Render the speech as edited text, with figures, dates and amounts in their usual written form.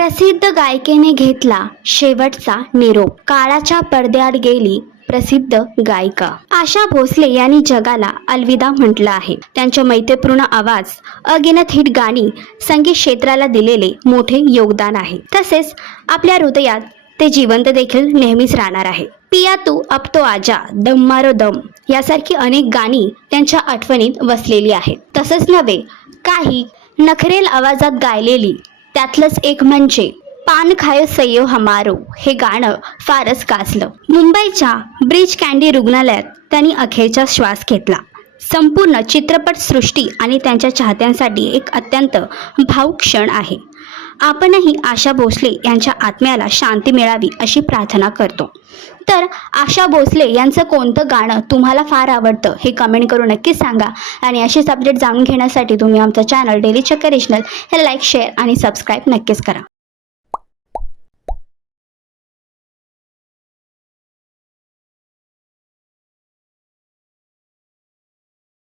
प्रसिद्ध गायिकेने घेतला शेवटचा निरोप. काळाच्या पडद्याआड गेली प्रसिद्ध गायिका आशा भोसले यांनी जगाला अलविदा म्हटलं आहे. त्यांच्या मैत्रीपूर्ण आवाज, अगिनत हिट गाणी संगीत क्षेत्राला दिलेले मोठे योगदान आहे. तसेच आपल्या हृदयात ते जिवंत देखील नेहमीच राहणार आहे. पिया तू अब तो आजा, दम मारो दम यासारखी अनेक गाणी त्यांच्या आठवणीत वसलेली आहेत. तसंच नव्हे, काही नखरेल आवाजात गायलेली त्यातलंच एक म्हणजे पान खायो सय्यो हमारो हे गाणं फारच गाजलं. मुंबईच्या ब्रीच कँडी रुग्णालयात त्यांनी अखेरचा श्वास घेतला. संपूर्ण चित्रपटसृष्टी आणि त्यांच्या चाहत्यांसाठी एक अत्यंत भावूक क्षण आहे. आपणही आशा भोसले यांच्या आत्म्याला शांती मिळावी अशी प्रार्थना करतो. तर आशा भोसले यांचं कोणतं गाणं तुम्हाला फार आवडतं हे कमेंट करून नक्कीच सांगा. आणि असेच अपडेट जाणून घेण्यासाठी तुम्ही आमचा चॅनल डेली चक्कर रिजनल हे लाईक, शेअर आणि सबस्क्राईब नक्कीच करा.